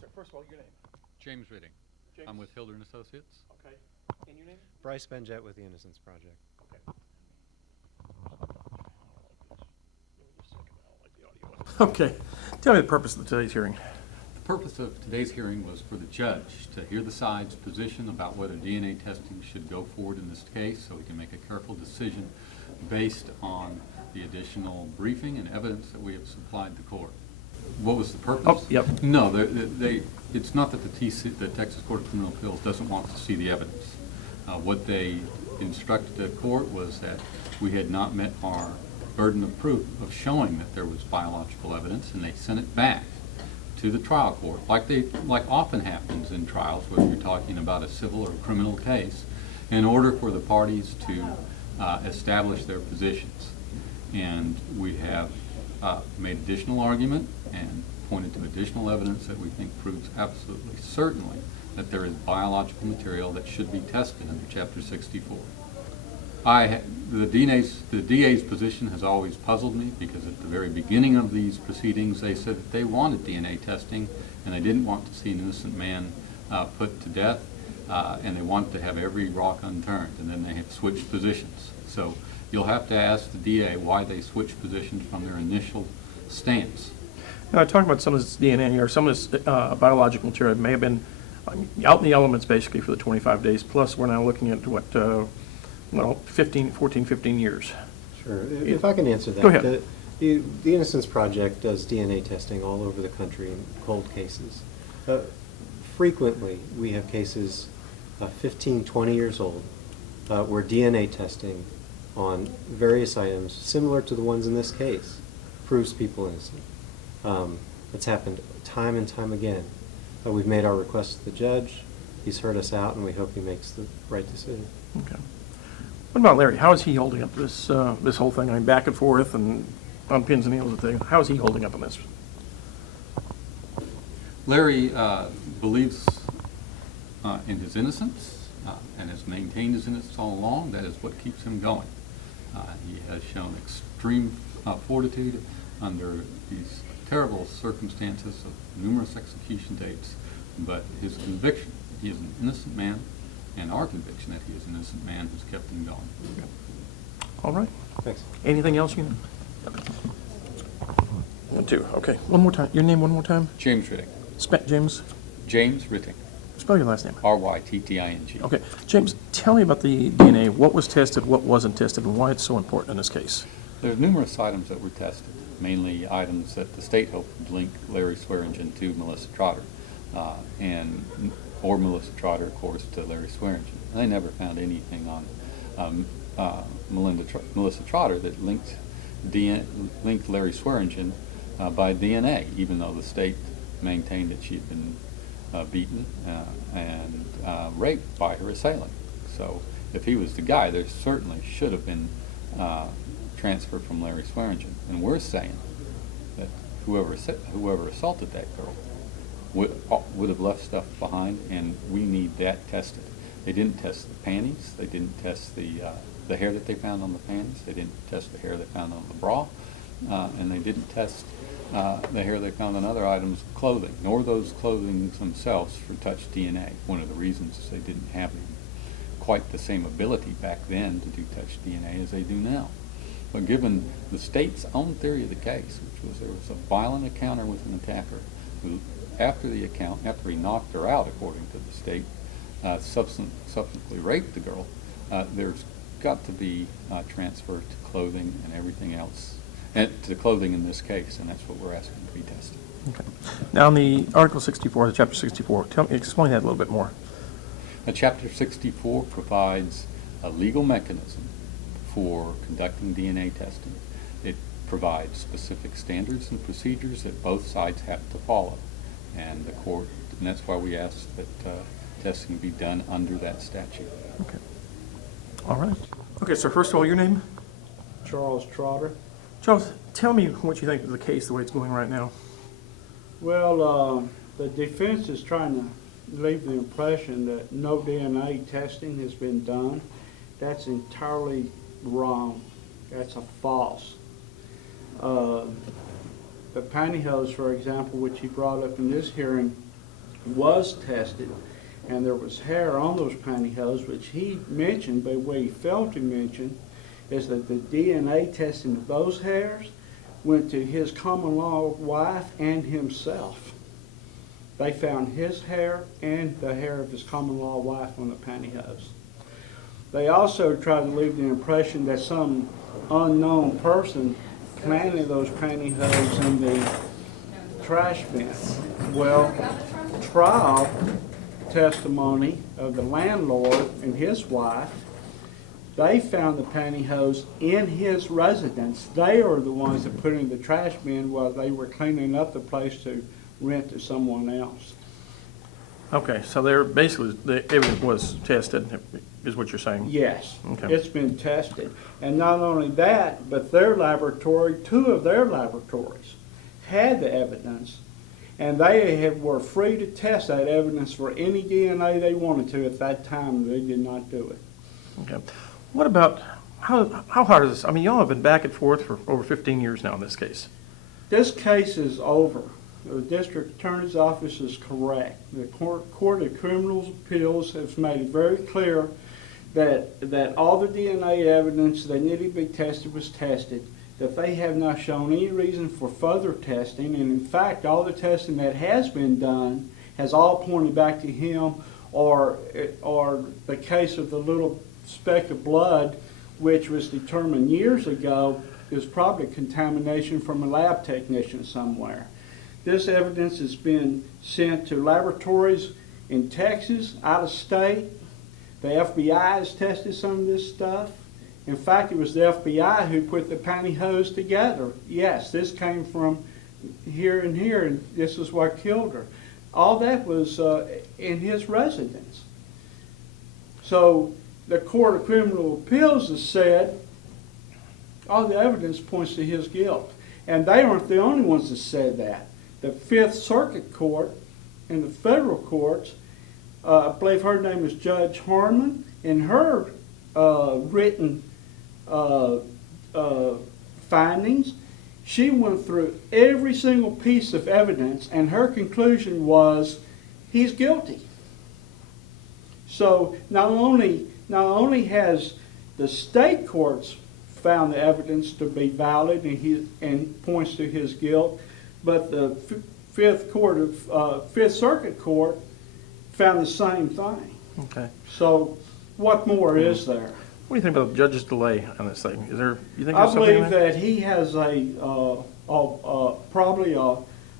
sir. First of all, your name? James Ritting. James? I'm with Hilder and Associates. Okay. And your name? Bryce Benjet with the Innocence Project. Okay. Okay. Tell me the purpose of today's hearing. The purpose of today's hearing was for the judge to hear the side's position about whether DNA testing should go forward in this case, so he can make a careful decision based on the additional briefing and evidence that we have supplied the court. What was the purpose? Oh, yep. No, it's not that the Texas Court of Criminal Appeals doesn't want to see the evidence. What they instructed the court was that we had not met our burden of proof of showing that there was biological evidence, and they sent it back to the trial court, like often happens in trials, whether you're talking about a civil or criminal case, in order for the parties to establish their positions. And we have made additional argument and pointed to additional evidence that we think proves absolutely certainly that there is biological material that should be tested under Chapter 64. The DA's position has always puzzled me, because at the very beginning of these proceedings they said that they wanted DNA testing and they didn't want to see an innocent man put to death, and they wanted to have every rock unturned, and then they have switched positions. So you'll have to ask the DA why they switched positions from their initial stance. Now, I talked about some of this DNA or some of this biological material that may have been out in the elements basically for the 25 days, plus we're now looking at what, 15 years. Sure. If I can answer that. Go ahead. The Innocence Project does DNA testing all over the country in cold cases. Frequently, we have cases 15, 20 years old where DNA testing on various items, similar to the ones in this case, proves people innocent. It's happened time and time again. We've made our request to the judge. He's heard us out, and we hope he makes the right decision. Okay. What about Larry? How is he holding up this this whole thing? I mean, back and forth and on pins and needles. How is he holding up on this? Larry believes in his innocence and has maintained his innocence all along. That is what keeps him going. He has shown extreme fortitude under these terrible circumstances of numerous execution dates, but his conviction, he is an innocent man, and our conviction that he is an innocent man, has kept him going. Okay. All right. Thanks. Anything else you know? 1, 2. Okay. One more time. Your name one more time? James Ritting. James? James Ritting. Spell your last name. R-Y-T-T-I-N-G. Okay. James, tell me about the DNA. What was tested, what wasn't tested, and why it's so important in this case. There's numerous items that were tested, mainly items that the state hoped would link Larry Swearingen to Melissa Trotter, or Melissa Trotter, of course, to Larry Swearingen. And they never found anything on Melissa Trotter that linked Larry Swearingen by DNA, even though the state maintained that she'd been beaten and raped by her assailant. So if he was the guy, there certainly should have been transfer from Larry Swearingen. And we're saying that whoever assaulted that girl would have left stuff behind, and we need that tested. They didn't test the panties. They didn't test the hair that they found on the panties. They didn't test the hair they found on the bra, and they didn't test the hair they found on other items of clothing, nor those clothing themselves for touch DNA. One of the reasons is they didn't have quite the same ability back then to do touch DNA as they do now. But given the state's own theory of the case, which was there was a violent encounter with an attacker who, after he knocked her out, according to the state, subsequently raped the girl, there's got to be transfer to clothing and everything else, and to clothing in this case, and that's what we're asking to be tested. Okay. Now, in the Article 64, the Chapter 64, explain that a little bit more. Chapter 64 provides a legal mechanism for conducting DNA testing. It provides specific standards and procedures that both sides have to follow, and that's why we ask that testing be done under that statute. Okay. All right. Okay, so first of all, your name? Charles Trotter. Charles, tell me what you think of the case, the way it's going right now. Well, the defense is trying to leave the impression that no DNA testing has been done. That's entirely wrong. That's a false. The pantyhose, for example, which he brought up in this hearing, was tested, and there was hair on those pantyhose, which he mentioned, but what he failed to mention is that the DNA testing of those hairs went to his common law wife and himself. They found his hair and the hair of his common law wife on the pantyhose. They also tried to leave the impression that some unknown person planted those pantyhose in the trash bin. Well, trial testimony of the landlord and his wife, they found the pantyhose in his residence. They are the ones that put it in the trash bin while they were cleaning up the place to rent to someone else. Okay, so they're basically, the evidence was tested, is what you're saying? Yes, Okay. it's been tested. And not only that, but their laboratory, 2 of their laboratories had the evidence, and they were free to test that evidence for any DNA they wanted to at that time. They did not do it. Okay. What about, how hard is this? I mean, y'all have been back and forth for over 15 years now in this case. This case is over. The district attorney's office is correct. The Court of Criminal Appeals has made it very clear that all the DNA evidence that needed to be tested was tested, that they have not shown any reason for further testing, and in fact, all the testing that has been done has all pointed back to him, or the case of the little speck of blood, which was determined years ago, is probably contamination from a lab technician somewhere. This evidence has been sent to laboratories in Texas, out of state. The FBI has tested some of this stuff. In fact, it was the FBI who put the pantyhose together. Yes, this came from here and here, and this is what killed her. All that was in his residence. So the Court of Criminal Appeals has said all the evidence points to his guilt. And they aren't the only ones that said that. The Fifth Circuit Court and the federal courts, I believe her name is Judge Harmon, in her written findings, she went through every single piece of evidence, and her conclusion was he's guilty. So not only has the state courts found the evidence to be valid and points to his guilt, but the Fifth Circuit Court found the same thing. Okay. So what more is there? What do you think about the judge's delay on this thing? Is there, you think I there's something in believe there? that he has probably a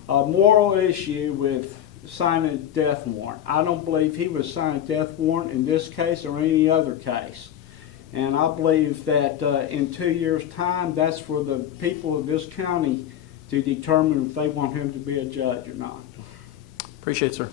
moral issue with signing a death warrant. I don't believe he would sign a death warrant in this case or any other case. And I believe that in 2 years' time, that's for the people of this county to determine if they want him to be a judge or not. Appreciate it, sir.